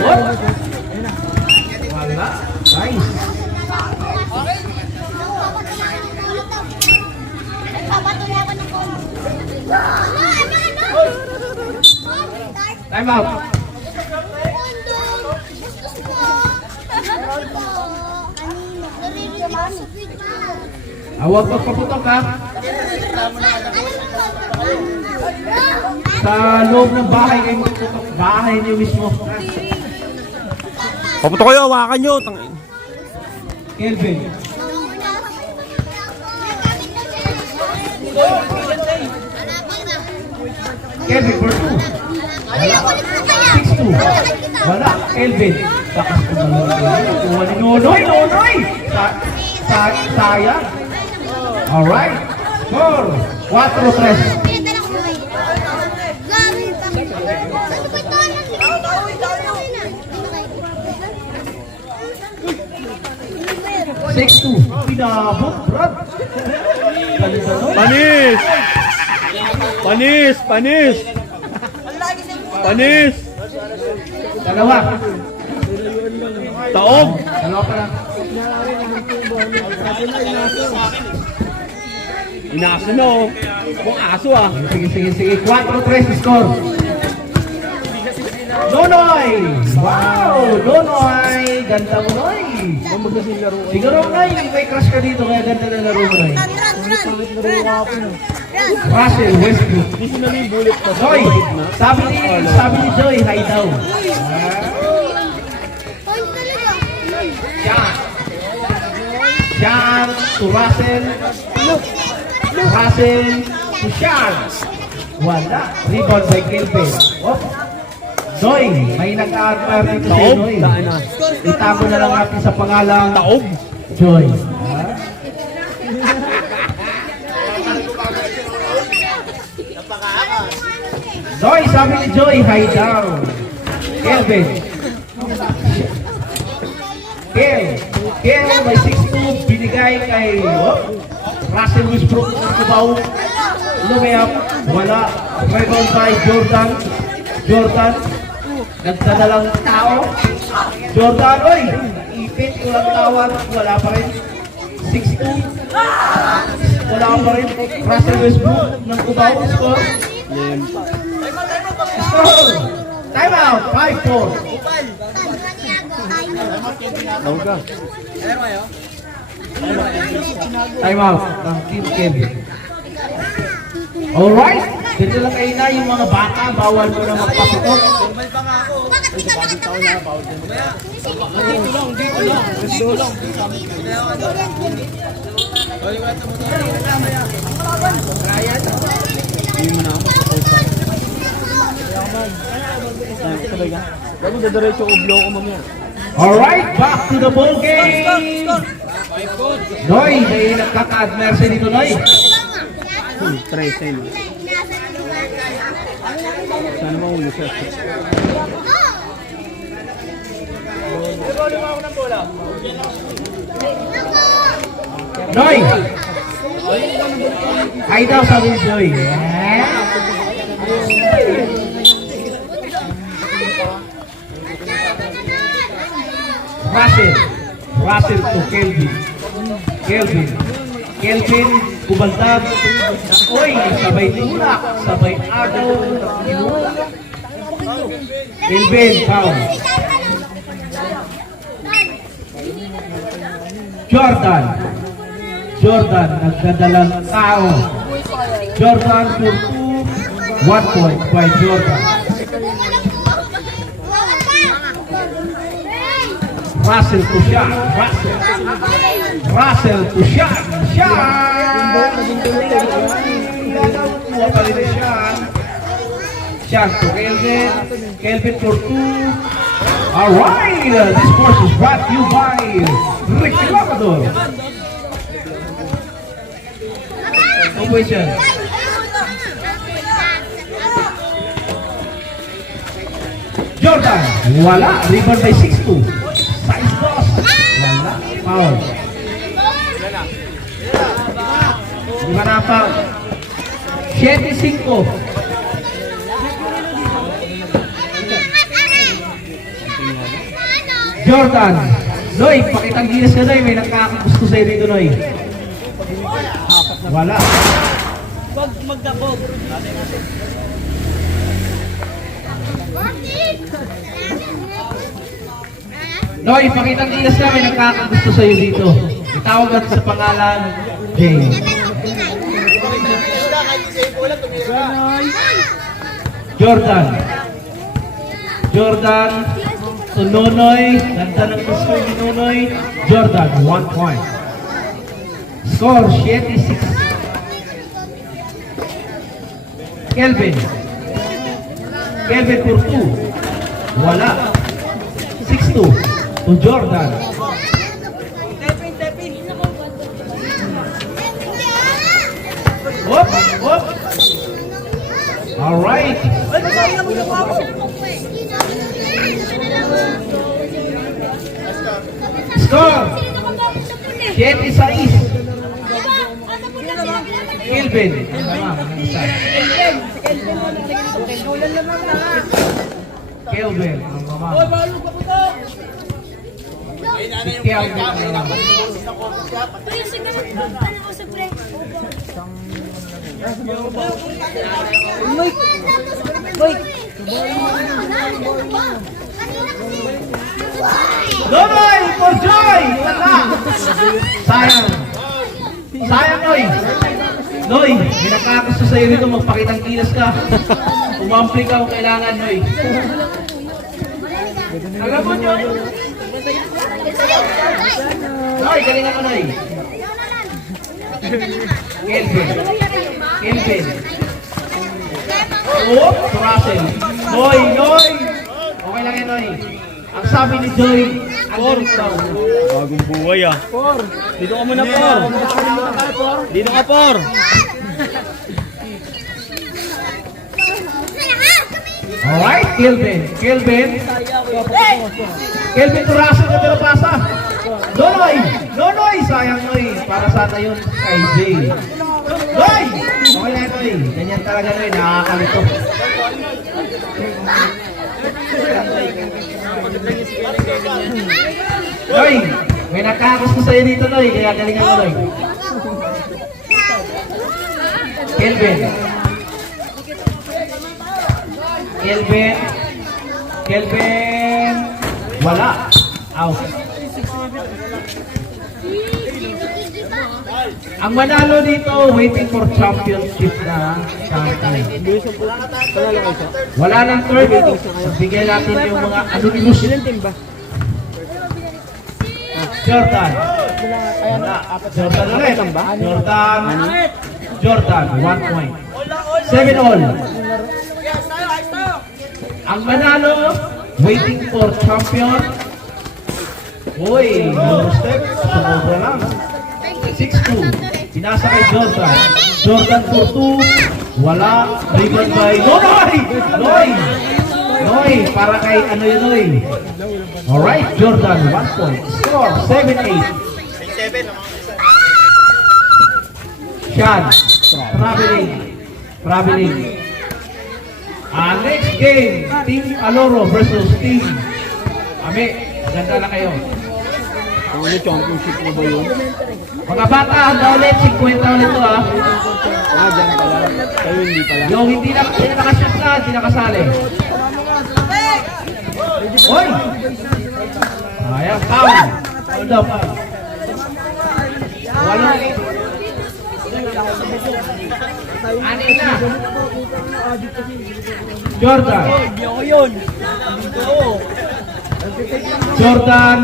What? Wala. Nice. Time out. Huwag magpaputok ha. Sa loob ng bahay kayo magputok. Bahay niyo mismo. Paputok kayo, hawakan nyo. Kelvin. Kelvin, for 2. Wala. 6-2. Wala. Kelvin. Takas ko naman. Kuha ni Nonoy. Nonoy! Sayang. Alright. Score. 4-3. 6-2. Pinabot, Brad. Panis! Panis! Panis! Panis! Dalawa. Taob! Dalawa pa lang. Inaso na oh. Kung aso ah. Sige. 4-3 score. Nonoy! Wow! Nonoy! Ganda mo, Noy! Siguro, Noy, may crush ka dito, kaya ganda na laro mo, Noy. Russell Westbrook. Noy! Sabi ni Joy, hi daw. Sean to Russell. Russell to Sean. Wala. Rebound by Kelvin. Noy, may nag-a-admire dito si Noy. Itago na lang natin sa pangalang Taob. Joy. Noy, sabi ni Joy, hi down. Kelvin. Kel, may 6-2 binigay kay Russell Westbrook ng Cubao. Lumayap, wala. Rebound by Jordan. Nagdadalang tao. Jordan, oy! Ipit, walang tawad. Wala pa rin. 6-2. Wala pa rin. Russell Westbrook ng Cubao. Score. Time out. 5-4. Time out ng Team Kevin. Alright. Dito lang kayo na yung mga bata. Bawal mo na magpaputok. Alright, back to the ball game. Noy, may nagkaka-admire siya dito, Noy. 13. Sana mahuli siya. Noy! Ay daw sabi ni Joy. Russell to Kelvin, kubaltag. Oy, sabay tulak, sabay agaw. Kelvin, foul. Jordan, nagdadalang tao. Jordan for 2, 1 point by Jordan. Russell to shot. Russell to shot. Shot to Kelvin for 2. Alright, this course is brought to you by Ricky Lamador. Operation. Jordan, wala. Rebound by 6-2. Size loss. Wala. Foul. Lima na foul. 7-5. Jordan. Noy, pakitang gilas ka, Noy. May nakakagusto sa'yo dito, Noy. Wala. Pag magdabog. Noy, pakitang gilas ka. May nakakagusto sa'yo dito. Itawag natin sa pangalan, Jay. Jordan. Jordan. So, Nonoy. Ganda ng gusto ni Nonoy. Jordan, 1 point. Score, 7-6. Kelvin. Kelvin for 2. Wala. 6-2 to Jordan. Whoop, whoop. All right. Score. 7-6. Kelvin. Kelvin. Ang mama. Si Kelvin. ang mama. Nonoy for joy! Wala! Sayang. Sayang, Noy. Noy, may nakakagusto sa'yo rito. Magpakitang kilos ka. Umampli ka kung kailangan, Noy. Alam mo, Noy? Noy, galingan mo, Noy. Kelvin. Kelvin. Oh, Russell. Noy, Noy. Okay lang yan, Noy. Ang sabi ni Joy, ang galing daw. Bagong buhay ah. Dito ka muna, Por. Dito ka, Por. Alright, Kelvin. Kelvin. Kelvin to Russell na pinapasa. Nonoy. Nonoy. Sayang, Noy. Para sana yun kay Jay. Noy. Okay lang, Noy. Ganyan talaga, Noy. Nakakalito. Noy, may nakakagusto sa'yo dito, Noy. Kaya galingan mo, Noy. Kelvin. Kelvin. Kelvin. Wala. Out. Ang manalo dito, waiting for championship na champion. Wala nang third. Bigyan natin yung mga anonymous. Jordan. Wala. Jordan ulit. Jordan. Jordan, 1 point. 7 all. Ang manalo, waiting for champion. Uy, no step. Sumobra lang. 6-2. Pinasa kay Jordan. Jordan for 2. Wala. Rebound by Noy! Noy! Noy, para kay ano yun, Noy? Alright, Jordan, 1 point. Score, 7-8. Sean, traveling. Traveling. Next game, Team Aloro versus Team Ame. Ganda na kayo. Ano championship na ba yun? Mga bata, handa ulit. 50 ulit to, ha. Dyan pala. Kayo hindi pala. Yung hindi na nakashoot na, hindi nakasali. Hoy! Ayan, foul. Hold up. Walang ulit. Anin na. Jordan. Hindi ako yun. Dito ako. Jordan.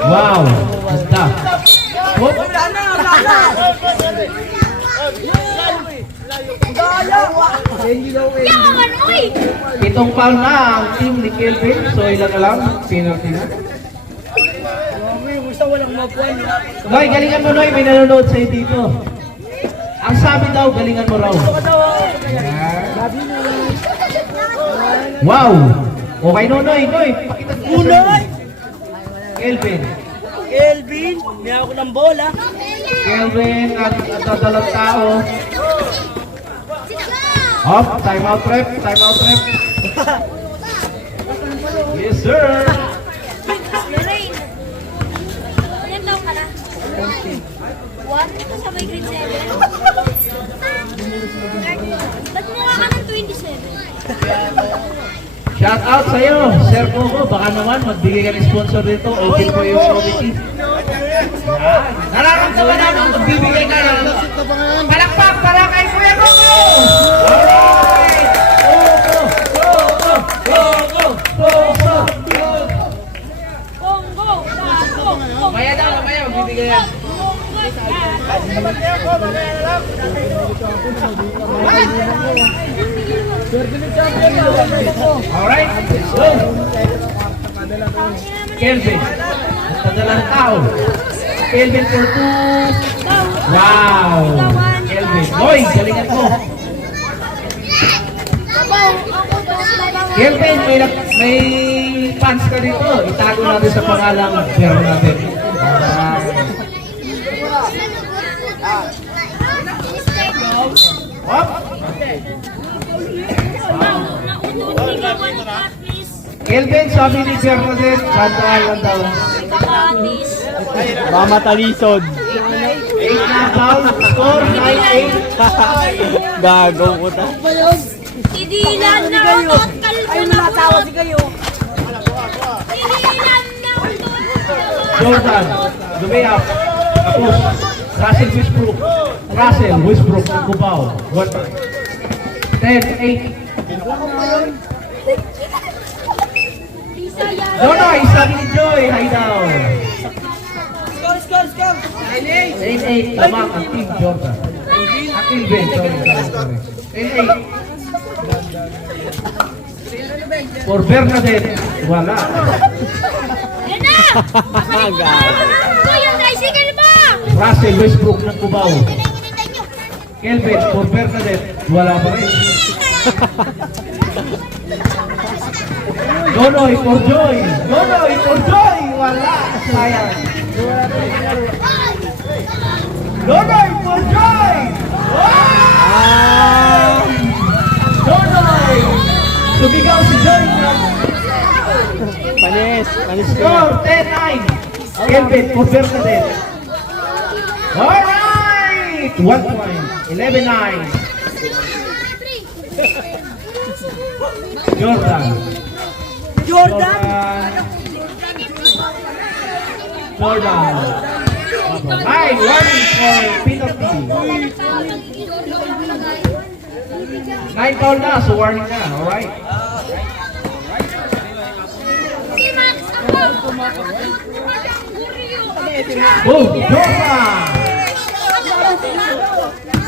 Wow. Ganda. Whoop. Wala na, wala na. Itong foul na ang team ni Kelvin. So ilan na lang? Penalty na. Gusto walang mapuan. Noy, galingan mo, Noy. May nanonood sa'yo dito. Ang sabi daw, galingan mo raw. Ayan. Wow! Okay, Noy. Noy, pakita ko Unoy! Kelvin. Kelvin, may ako ng bola. Kelvin at dadalang tao. Hop, time out rep. Yes, sir. Shout out sa'yo, Sir Coco. Baka naman magbigay ka ng sponsor dito. Open po yung committee. Yan. Nararamdaman namin magbibigay ka ng palakpak para kay Kuya Coco! Alright! Coco! Coco! Coco! Coco! Mamaya daw, mamaya magbibigay yan. Alright, let's go. Kelvin. Nagpadala ng tao. Kelvin for 2. Wow. Kelvin. Hoy, galingan mo. Kelvin, may fans ka dito. Itago natin sa pangalang pero natin. Hop. Kelvin, sabi ni Bernadette, kantaan lang daw. Mama talisod. 8 na foul, score 9-8. Gagong uta. Tidilan na ako, kalbo na ako. Tidilan na ako. Jordan, Dumayap, tapos Russell Westbrook. Russell Westbrook ng Cubao. 10-8. Nonoy, sabi ni Joy, hi daw. Score! 10-8, lamang ang team Jordan. Akin Ben, sorry. 10-8. For Bernadette, wala. Yan na! Ito yung tricycle mo! Russell Westbrook ng Cubao. Kelvin, for Bernadette, wala pa rin. Nonoy for Joy. Nonoy for Joy, wala. Sayang. Nonoy for Joy! Wow! Nonoy! Sumigaw si Joy. Panis ka. Score 10-9. Kelvin for Bernadette. Alright! 1 point. 11-9. Jordan. Jordan. Hi, warning for penalty. 9 foul na, so warning na. Alright. Si Max ako! Boom! Jordan!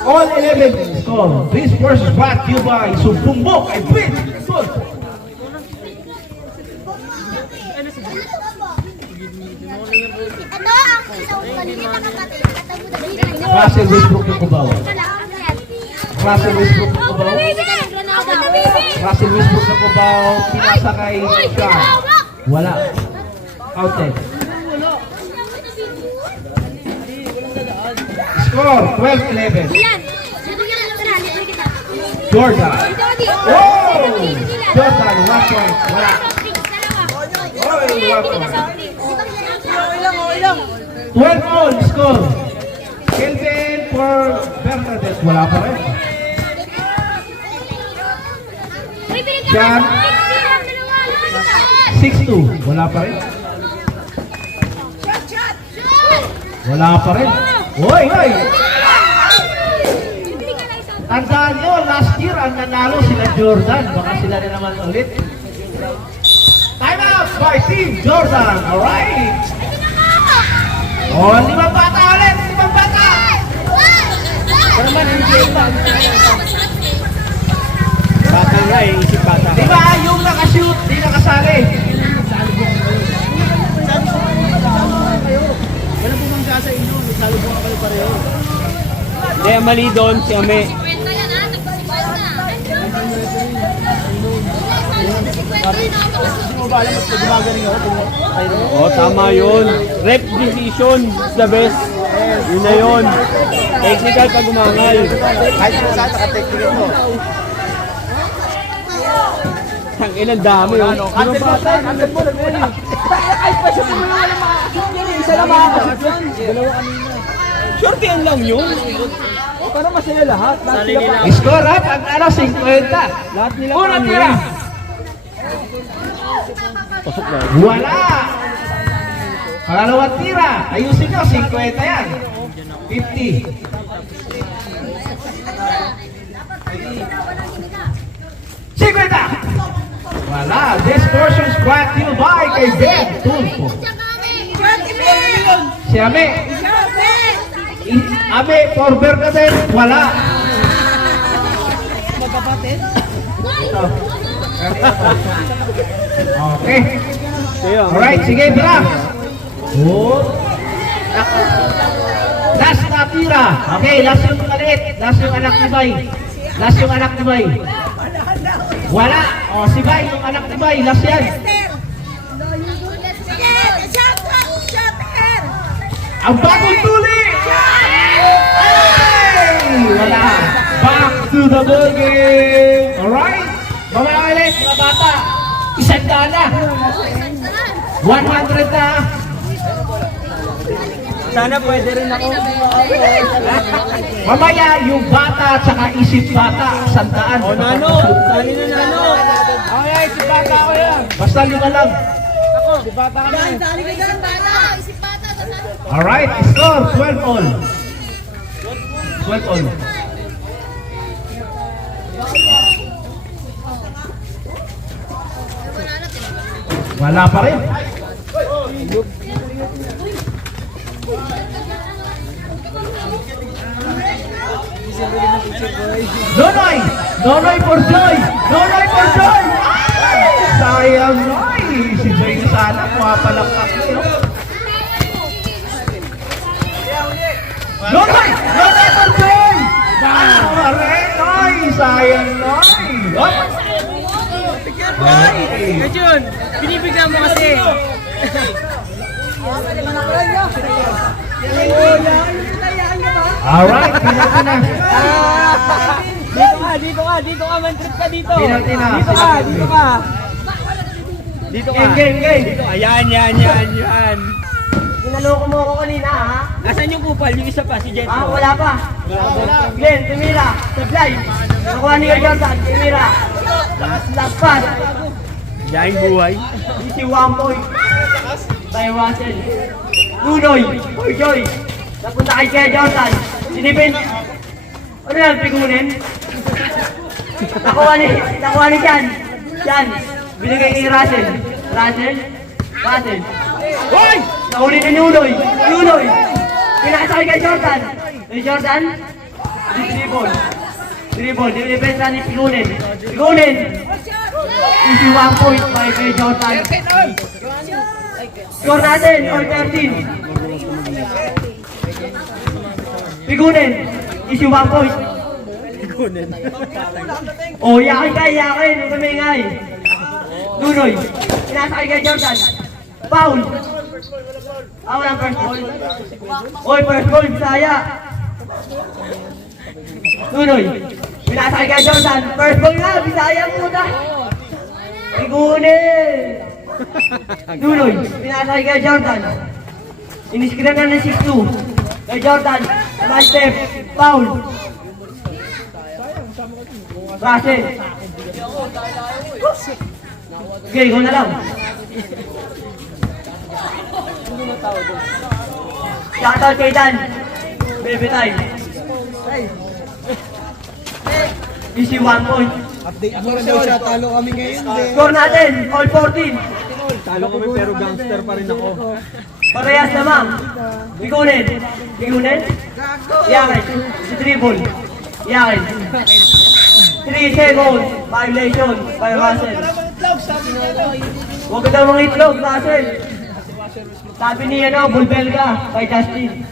All 11 score. This versus brought to you by Subumbok. I win. Good. Ito ang isang kanina kapatid. Russell Westbrook ng Cubao. Russell Westbrook ng Cubao. Russell Westbrook ng Cubao. Pinasa kay Sean. Wala. Outed. Score 12-11. Jordan. Oh! Jordan, 1 point. Wala. Oh, 1 point. 12 all score. Kelvin for Bernadette. Wala pa rin. Jan. 6-2. Wala pa rin. Wala pa rin. Hoy, hoy! Tandaan nyo, last year ang nanalo sila Jordan. Baka sila na naman ulit. Time out by Team Jordan. Alright! Oh, 5 bata ulit! 5 bata! Bata nga eh, isip bata. Diba yung nakashoot, di nakasali? Hindi, mali doon si Ame. Oh, tama yun. Rep decision is the best. Yun na yun. Technical pag umangal. Kahit kung saan naka-technical mo. Ang ilang dami yun. Andun mo, andun mo. Kahit pa siya mo yung isa lang makakasip yan. Dalawa kanina. Shorty yan lang yun. Para masaya lahat. Lahat sila pa. Score up ang 50. Lahat nila Una pa tira. yun. Pasok na. Wala! Pangalawang tira. Ayusin nyo, 50 yan. 50. 50! Wala. This portion is brought to you by kay Ben Tulfo. Si Ame. Ame, forber ka din. Wala. Ito. Okay. Kaya, Alright, sige, tira. Good. Last na tira. Okay, last yung maliit. Last yung anak ni Bay. Last yung anak ni Bay. Wala. O, si Bay, yung anak ni Bay. Last yan. Ang bagong tuli! Ay! Wala. Back to the ball game. Alright. Mamaya ulit, mga bata. Isang daan na. 100 na. sana pwede rin ako. Mamaya yung bata at saka isip bata, 100. O, Nano. Sali na, Nano. Okay, si bata ko yan. Basta lima lang. Si bata ka na. Alright, score 12 all. 12 all. Wala pa rin. Nonoy! Nonoy for Joy! Nonoy for Joy! Ay! Sayang Noy! Si Joy na sana, pumapalakpak niyo. Nonoy! Nonoy for Joy! Pare, Noy! Sayang Noy! Hop! Hey, Jun, binibigyan mo kasi. Alright, pinati na. Dito ka, man trip ka dito. Pinati na. Dito ka. Dito ka. Game. Dito ka. Yan. Pinaloko mo ako kanina, ha? Nasaan yung kupal? Yung isa pa, si Jetro. Ah, wala pa. Glenn, tumira. Supply. Nakuha ni Jordan, tumira. Last pass. Yan yung buhay. Easy 1 point. By Russell. Nunoy. Boy Joy. Napunta kay Kuya Jordan. Sinipin. Ano yan, pigunin? Nakuha ni Jan. Jan. Binigay kay Russell. Russell. Hoy! Nahuli ni Nunoy. Pinakasakay kay Jordan. Kay Jordan. Dribble. Dinipensa ni Pigunin. Easy 1 point by kay Jordan. Score natin, all 13. Pigunin. Easy 1 point. Oh, yakin. Huwag kamingay. Nunoy. Pinasakay kay Jordan. Foul. Ang first ball. Oy, first ball, Bisaya. Nunoy. Pinasakay kay Jordan. First ball nga, Bisaya muna. Pigunin. Nunoy. Pinasakay kay Jordan. Iniskrinan na ng 6-2. Kay Jordan. One step. Foul. Russell. Okay, go na lang. Shoutout kay Dan. Baby time. Easy 1 point. Update mo rin daw siya, talo kami ngayon din. Score natin, all 14. Talo kami pero gangster pa rin ako. Parehas naman. Pigunin. Yakin. Si dribble. Yakin. 3 seconds. Violation by Russell. Huwag ka daw mga itlog, Russell. Sabi ni Bulbelga by Justin.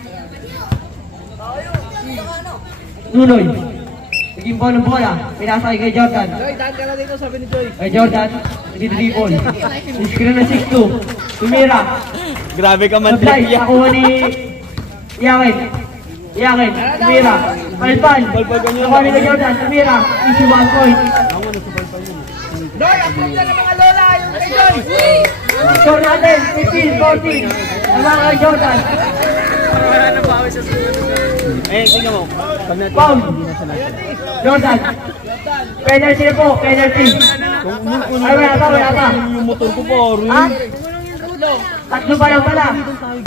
Nunoy. Bigyan po ng bola. Pinasakay kay Jordan. Joy, daan ka na dito, sabi ni Joy. Kay Jordan. Dribble. Screen na 6-2. Tumira. Grabe ka man, Supply, Trip. nakuha ni Yakin. Tumira. Palpal. Nakuha ni kay Jordan. Tumira. Easy 1 point. Joy, approve na ng mga lola, yung kay Joy. Score natin, 15-14. Naman kay Jordan. Tingnan mo. Pag natin, Foul. hindi na siya nasa. Jordan. Penalty na po, penalty. Ay, wala pa. Yung motor ko pa, Ha? Tatlo pa lang pala.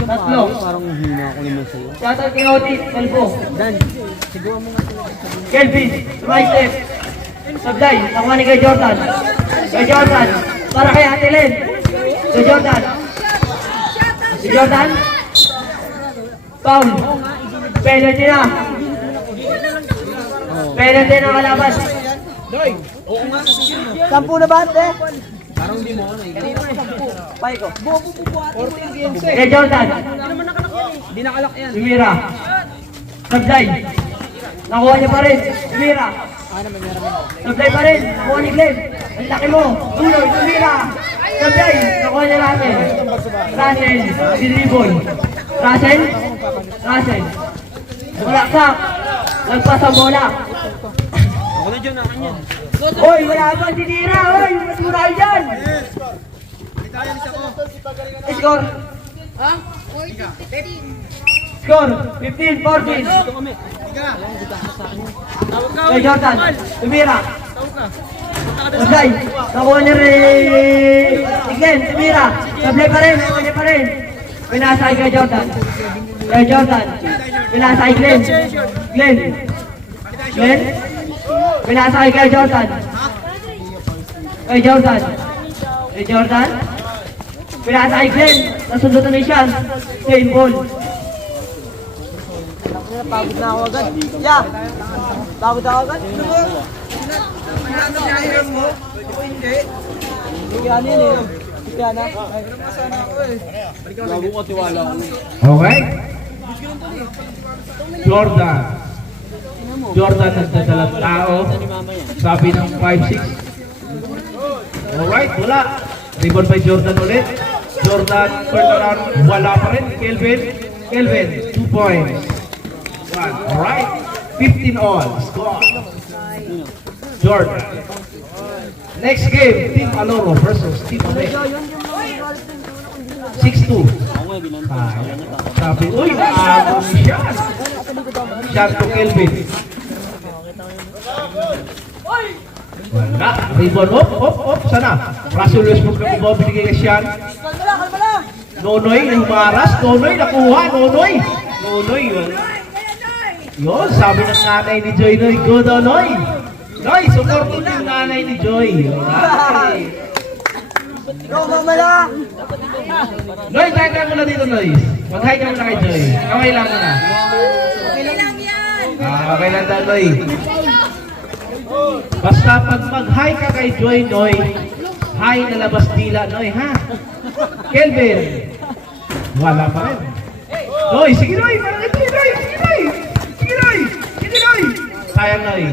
Tatlo. Parang hina ako naman sa'yo. Shoutout kay Otis, Kalbo. Dan, sigawa mo nga talaga. Kelvin, right step. Sablay, nakuha ni kay Jordan. Kay Jordan, para kay Ate Len. Kay Jordan. Si Jordan. Foul. Penalty na. Penalty na kalaban. Sampu na ba, ate? Parang hindi mo ano eh. Pay ko. Kay Jordan. Hindi nakalak yan. Si Mira. Sablay. Nakuha niya pa rin. Si Mira. Sablay pa rin. Nakuha ni Glenn. Ang laki mo. Duloy. Si Mira. Sablay. Nakuha niya natin. Russell. Si Riboy. Russell. Russell. Malaksak. Nagpas ang bola. Ako na dyan, akin yan. Hoy, wala pa si Tira. Hoy, maturay dyan. Score. Score. 15-14. Ito kami. Kay Jordan. Tumira. Sablay. Nakuha niya rin. Glenn. Tumira. Sablay pa rin. Nakuha niya pa rin. Pinasay kay Jordan. Kay Jordan. Pinasay Glenn. Glenn. Glenn. Pinasay kay Jordan. Kay Jordan. Kay Jordan. Pinasay Glenn. Nasundutan ni Sean. Same ball. Pagod na ako agad. Yeah. Pagod ako agad. Yan yun eh. Yan na. Bago ko tiwala ko. Okay? Jordan. Jordan nagdadalang tao. Sabi ng 5'6". Alright, wala. Rebound by Jordan ulit. Jordan, turn around. Wala pa rin. Kelvin. Kelvin, 2 points. Alright. 15 all. Score. Jordan. Next game, Team Aloro versus Team Ame. 6-2. Ako nga, binantay. Sabi, uy, naabang siya. Shot to Kelvin. Wala. Rebound, op, sana. Russell Westbrook na kubaw, binigay kay Sean. Nonoy, humaras. Nonoy, nakuha. Nonoy. Nonoy, wala. Yun, sabi ng nanay ni Joy, Noy, go daw, Noy. Noy, support mo yung nanay ni Joy. Alright. Noy, tayo ka muna dito, Noy. Mag-hi ka muna kay Joy. Kaway lang muna. Okay lang daw, Noy. Basta pag mag-hi ka kay Joy, Noy, hi na labas dila, Noy, ha? Kelvin. Wala pa rin. Noy, sige, Noy. Parang ito, Noy. Sige, Noy. Sige, Noy. Sige, Noy. Sayang, Noy.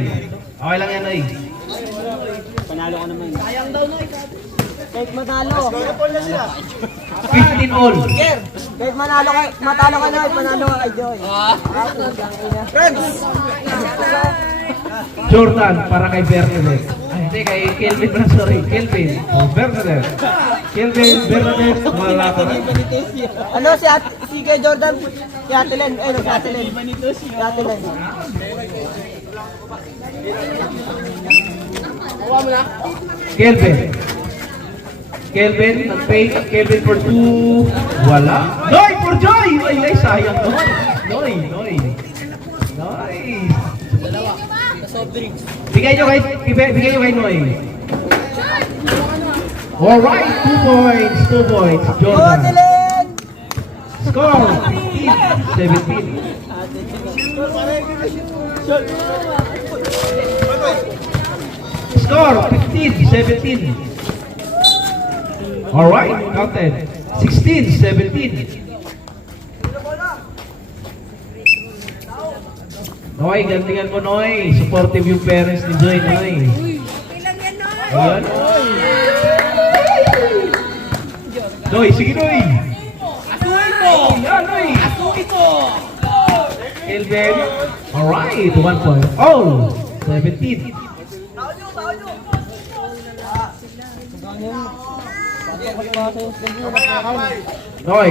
Okay lang yan, Noy. Panalo ka naman. Kahit matalo. 15 all. Kahit matalo ka na, panalo ka kay Joy. Jordan para kay Bernadette. Ay, hindi, kay Kelvin na, sorry. Kelvin. Oh, Bernadette. Kelvin, Bernadette. Wala pa rin. Ano si kay Jordan? Si Ate Len. Si Ate Len. Si Ate Len. Kelvin. Kelvin, nag-fake. Kelvin for 2. Wala. Noy, for Joy! Ay, sayang. Noy. Nice. Bigay nyo kay Noy. Alright, 2 points. Jordan. Score, 15-17. Score, 15-17. Alright, counted. 16-17. Noy, gantingan mo, Noy. Supportive yung parents ni Joy, Noy. Ayan. Noy, sige, Noy. Asukin mo! Ayan, Noy. Asukin mo! Kelvin. Alright, 1 point. Oh, 17. Noy.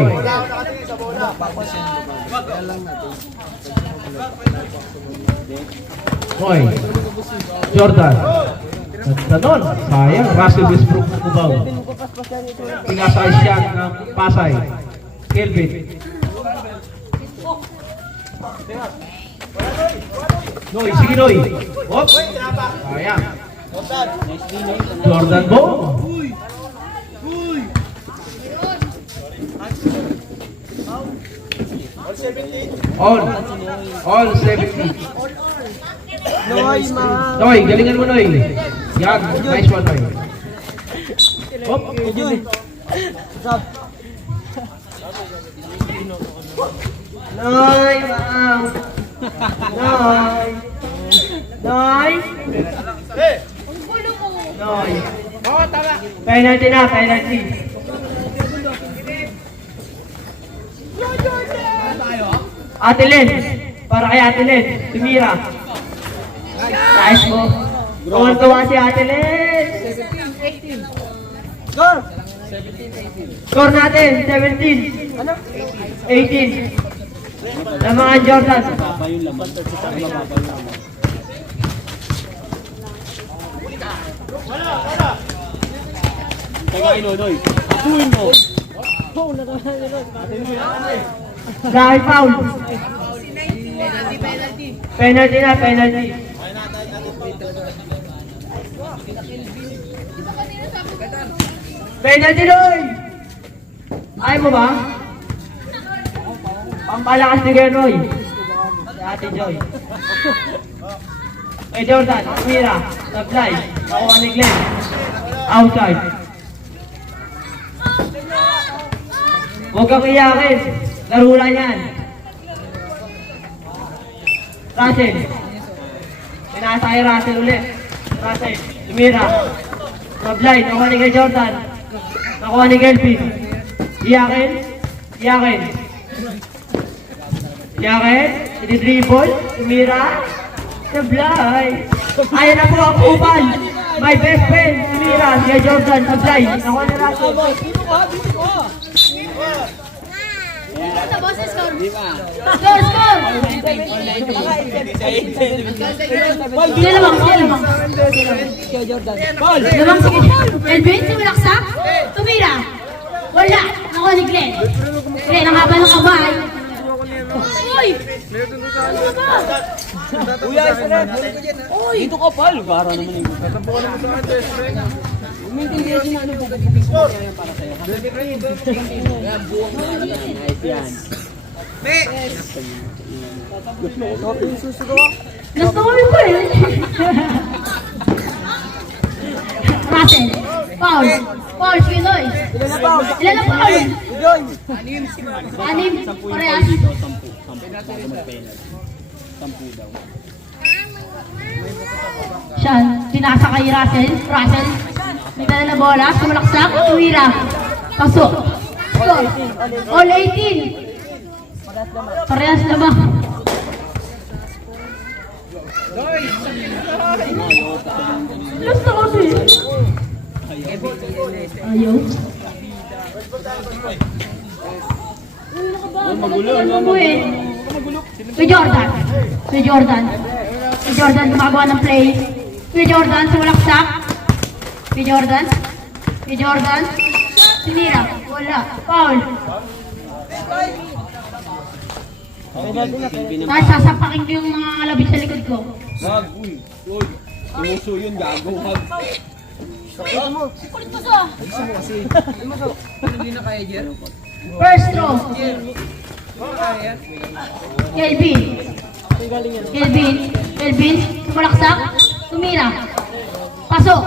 Noy. Jordan. At ganon, sayang, Russell Westbrook ng Cubao. Pinasakay siya ng Pasay. Kelvin. Noy, sige Noy. Hop. Sayang. Jordan Bo. All 70. Noy, mga. Noy, galingan mo Noy. Yan, nice one Noy. Hop. Stop. Noy, mga. Noy. Noy. Noy. Penalty na, penalty. Ate Len, para kay Ate Len, tumira. Nice mo. Tuwan-tuwa si Ate Len. Score! Score natin, 17. 18. Lamangan Jordan. Mababa yung laman. Mababa yung laman. Teka, Inonoy. Atuin mo. Dahil foul. Penalty na, penalty. Penalty, Roy! Ayaw mo ba? Pampalakas ni Roy. Si Ate Joy. Jordan, Mira, supply. Nakuha ni Glenn. Outside. Huwag kang iyakin. Laro lang yan. Russell. Pinasakay Russell ulit. Russell. Mira. Supply. Nakuha ni kay Jordan. Nakuha ni Kelvin. Iyakin. Iyakin. Iyakin. Ididribble. Mira. Supply. Ayan na po ang kupal. My best friend. Mira. Si Jordan. Supply. Nakuha ni Russell. Sa boses, score. Score, score. Sila lamang, sila lamang. Lamang, sige. Elvin, simulaksak. Tumira. Wala. Nakuha ni Glenn. Glenn, ang haba ng kabay. Uy! Ano ka ba? Dito ka pal. Gara naman yung... Umintindihan siya na ano bubukis mo kaya yan para sa'yo. Nice yan. Gusto ko yung eh. Russell. Paul. Paul, Pinoy. Ilan na Paul? Anim. Parehas. 10 para mag-penal. 10 daw. Siya, pinasa kay Russell. Russell. May dala na bola. Sumalaksak. Tuwira. Pasok. Score. All 18. Parehas na ba? Gusto ko din. Ayaw. Magulo. Kay Jordan. Kay Jordan. Kay Jordan gumagawa ng play. Kay Jordan sumalaksak. Kay Jordan. Kay Jordan. Sinira. Wala. Foul. Tapos sasapakin ko yung mga labit sa likod ko. Hag. Uy. Tumuso yun. Gago. Hag. Kulit mo sa. First throw. Kelvin. Kelvin. Sumalaksak. Tumira. Pasok.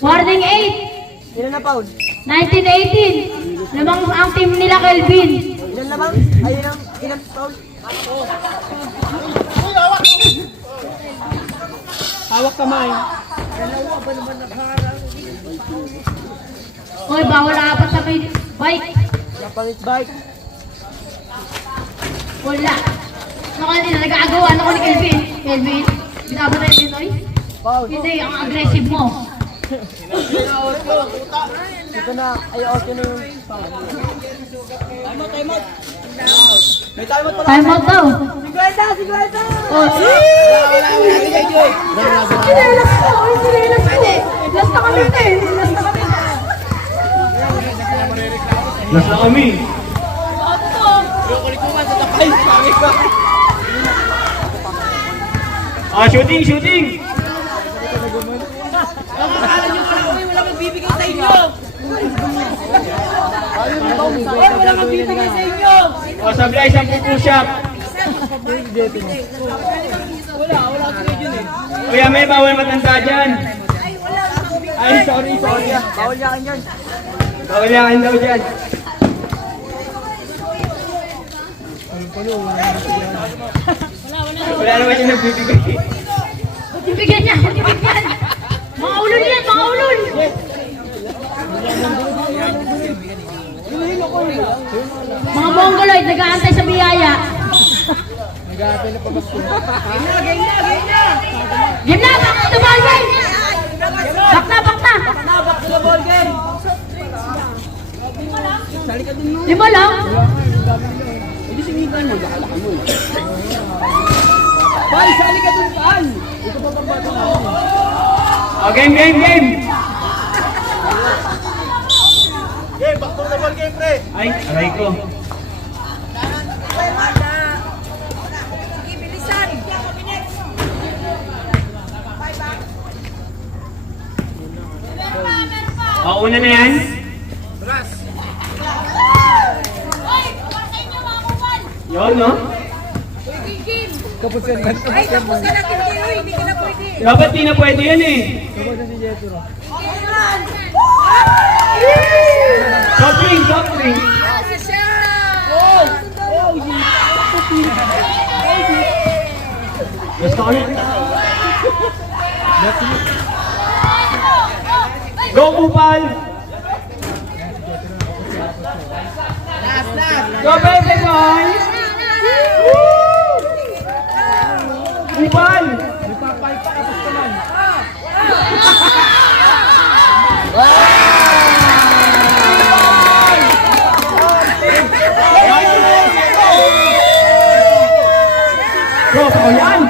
Warning 8. Ilan na Paul? 19-18. Lamang ang team nila Kelvin. Ilan na bang? Ay, ilan Paul? Hawak kamay. Hoy, bawal apat sa may bike. Napalit bike. Wala. Naku, hindi na nag-aagawa. Naku ni Kelvin. Kelvin, dapat na yun, Pinoy? Paul. Hindi, ang aggressive mo. Ito na, ay okay na yung may time out pala. Time out daw. Oh, sinelas ko. Oy, sinelas ko. Last na kami, te. Last na kami. Last na kami. Ay, pangit ka. Shooting, shooting. Sablay, 10 push-up. Kuya, may bawal matanda dyan. Ay, sorry. Bawal yakin yan. Bawal yakin daw dyan. Wala naman yung nagbibigay. Bibigyan niya. Bibigyan. Mga ulol yan, mga ulol. Mga mongoloid, nag-aantay sa biyaya. Nag-aantay na pabasko. Game na, back to the ball game. Back na. Lima lang. Hindi sinigan mo, bakalakan mo. Bay, sali ka dun saan? Ito pa pagbato na. Game. Game, back to the ball game, pre. Ay, aray ko. Una na yan. Yun, no? Kapos yan, man. Ay, tapos ka na kinikiyo, hindi ka na pwede. Dapat di na pwede yan eh. Kapos yan si Jetro. Soft drink. Kasi siya! Gusto ko na. Go, Upal! Go, baby boy! Woo! Upal! Go, pa yan!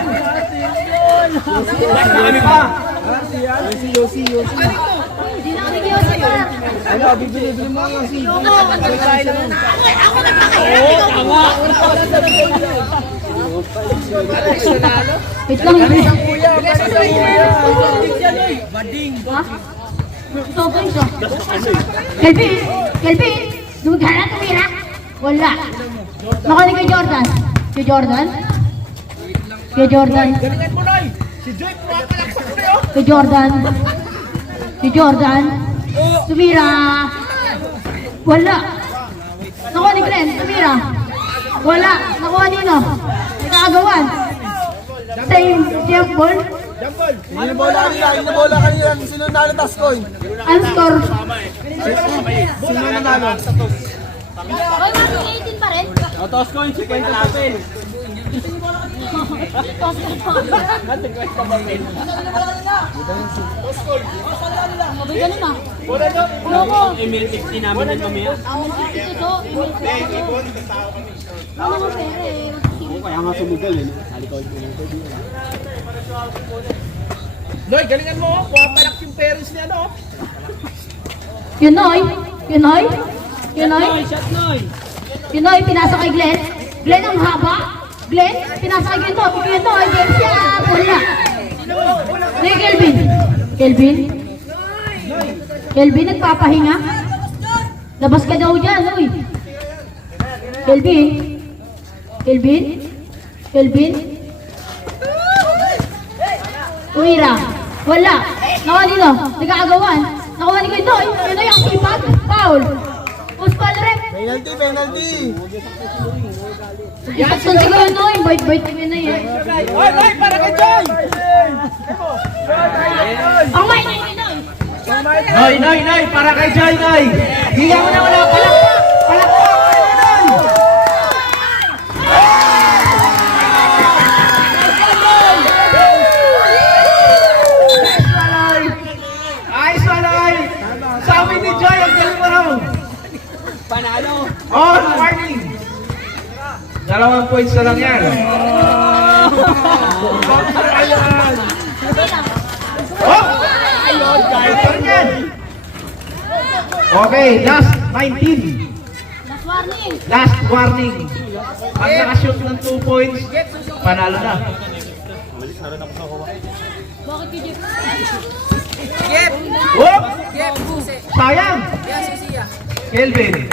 Next na kami pa! Yossi. Hindi na kami kiyosi pa. Ano, bibili mo ang Yossi. Ako nagpakahirap. Wait lang, Ha? Soft drinks, oh. Kelvin, dumagana, tumira. Wala. Nakuha kay Jordan. Kay Jordan. Galingan mo, Noy. Si Joy, pumakalaksak ko rin, oh. Kay Jordan. Tumira. Wala. Nakuha ni Glenn, tumira. Wala. Nakuha nino. Nagkakagawan. Same jump ball. Ano bola kanina? Sino nalo task coin? Ang score. Sino nanalo? Oy, 18 pa rin. O, task coin, 50 papel. Mabigyan na. Bola nyo. Loko. Email 60 namin ng mamaya. Ito to. Ano mo pera eh. Kaya nga sumugal eh. Halikaw ito. Noy, galingan mo. Pumapalak yung parents niya, no? Yunoy. Shot, Noy. Yunoy, pinasa kay Glenn. Glenn ang haba. Glenn, pinasa kay Yunoy. Yunoy, game siya. Wala. Hey, Kelvin, nagpapahinga. Labas ka daw dyan, uy. Kelvin. Umira. Wala. Nakuha nino. Nag-aagawan. Nakuha ni Yunoy. Yunoy ang sipag. Foul. Puspal rep. Penalty. Ipat na si Yunoy. Bait ni Yunoy eh. Noy, para kay Joy. Ang may na Yunoy. Noy, para kay Joy, Noy! Hiya mo na wala, palakpak! Ayos na, Noy! Sa amin ni Joy ang Panalo. On warning! 2 points na lang yan. Oh! Ayun, guys. Ito rin yan. Okay, last 19. Last warning. Last warning. Pag nakashoot ng 2 points, panalo na. Bakit ka, Jeff? Jeff. Whoop! Jeff, susi. Sayang! Yan, susi ya. Kelvin.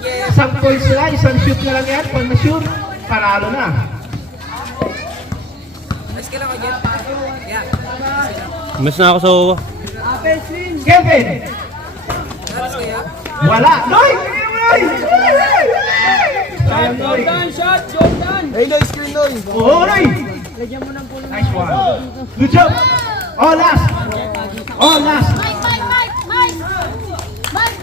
Isang points na, isang shoot na lang yan. Pag na-shoot, panalo na. Mas ka lang ako, Jeff. Yan. Mas na ako sa uwa. Kelvin! Mas kaya. Wala! Noy! Noy! Sayang, Noy. Shot, Jordan. Hey, no, screen, no. Oh, Noy! Nice one. Good job! All last! All last! Mike, Mike, Mike, Mike! Mike!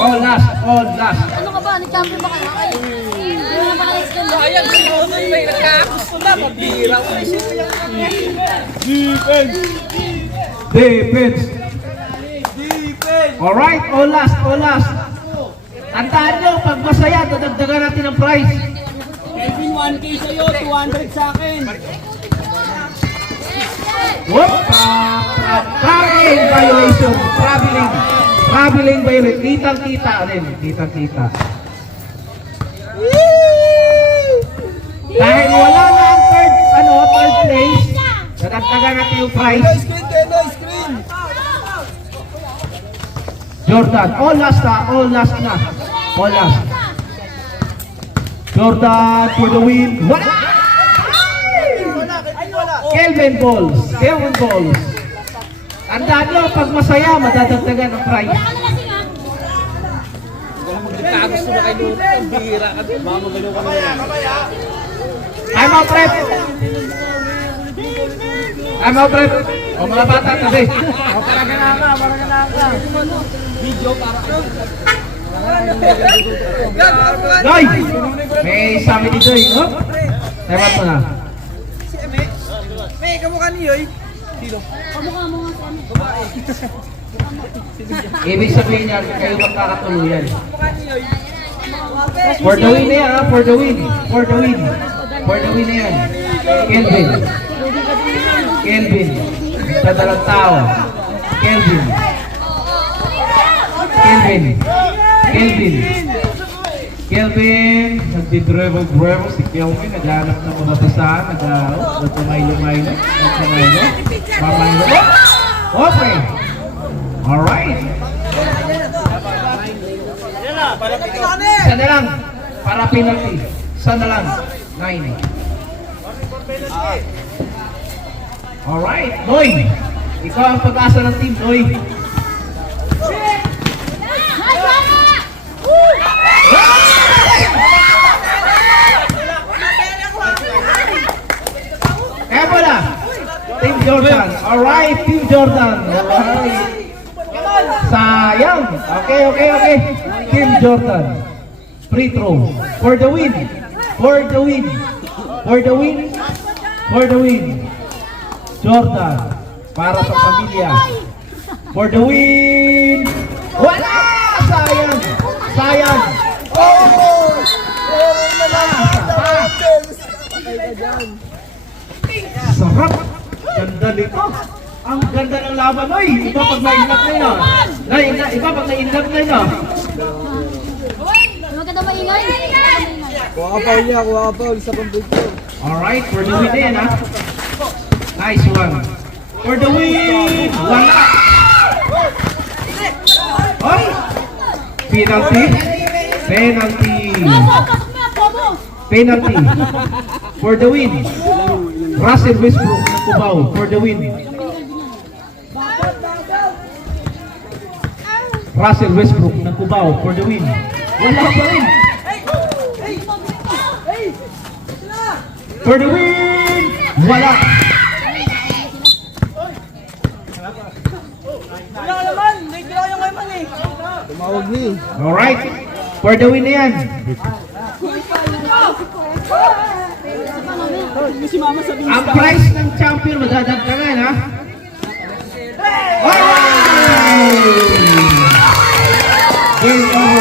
All last! All last! Ano ka ba? Nag-champion ba kayo? Ay, hindi na maka-extend. Ayan, sinusunod may nagkakagusto na. Mabira ko. Defense. Defense! Alright, all last, all last. Tandaan nyo, pag masaya, dadagdagan natin ang prize. Kevin, 1K sa'yo, 200 sa akin. Whoop! Traveling violation. Traveling. Traveling violation. Kitang-kita rin. Kitang-kita. Dahil wala na ang third place, dadagdagan natin yung prize. Jordan, all last na, all last na. All last. Jordan for the win. Wala! Kelvin balls. Kelvin balls. Tandaan nyo, pag masaya, madadagdagan ang prize. Wala ka na lasing, ha? Nagkakagusto na kayo doon. Mabira ka din. Baka magalaw ka na. Time out, rep. Time out, rep. O mga bata, tabi. Video para kayo. Noy! May sabi dito eh. Oh. Time out mo na. May kamukha niyo eh. Kamukha mo nga si ano. Ibig sabihin niya, kayo magkakatuluyan. For the win na yan, ha? For the win. For the win. For the win na yan. Kelvin. Kelvin. Sa dalang tao. Kelvin. Kelvin. Kelvin. Kelvin. Nagdi-dribble si Kelvin. Naghanap ng mga basahan. Nagpamay-lumay-lo. Nagpamay-lo. Mamay-lo. Okay. Alright. Isa na lang. Para penalty. Isa na lang. 9. Alright. Noy. Ikaw ang pag-asa ng team, Noy. Nice one! Kaya pala. Team Jordan. Alright, Team Jordan. Alright. Sayang. Okay. Team Jordan. Free throw. For the win. For the win. For the win. For the win. Jordan. Para sa pamilya. For the win. Wala! Sayang. Sayang. Oh! Sarap. Ganda nito. Ang ganda ng laban, oy. Iba pag na-inlove na yun. Iba pag na-inlove na yun. Huwag ka na maingay. Kuha ka Paul niya, kuha ka Paul sa pambito. Alright, for the win na yan, ha. Nice one. For the win. Wala. Oy. Penalty. Penalty. Pasok na, Bobo! Penalty. For the win. Russell Westbrook ng Cubao. For the win. Russell Westbrook ng Cubao. For the win. Wala pa rin. For the win. Wala. Tumawag ni. Alright. For the win na yan. Si Mama sabi Ang price ng champion madadagdagan, ha? Wow! Game over.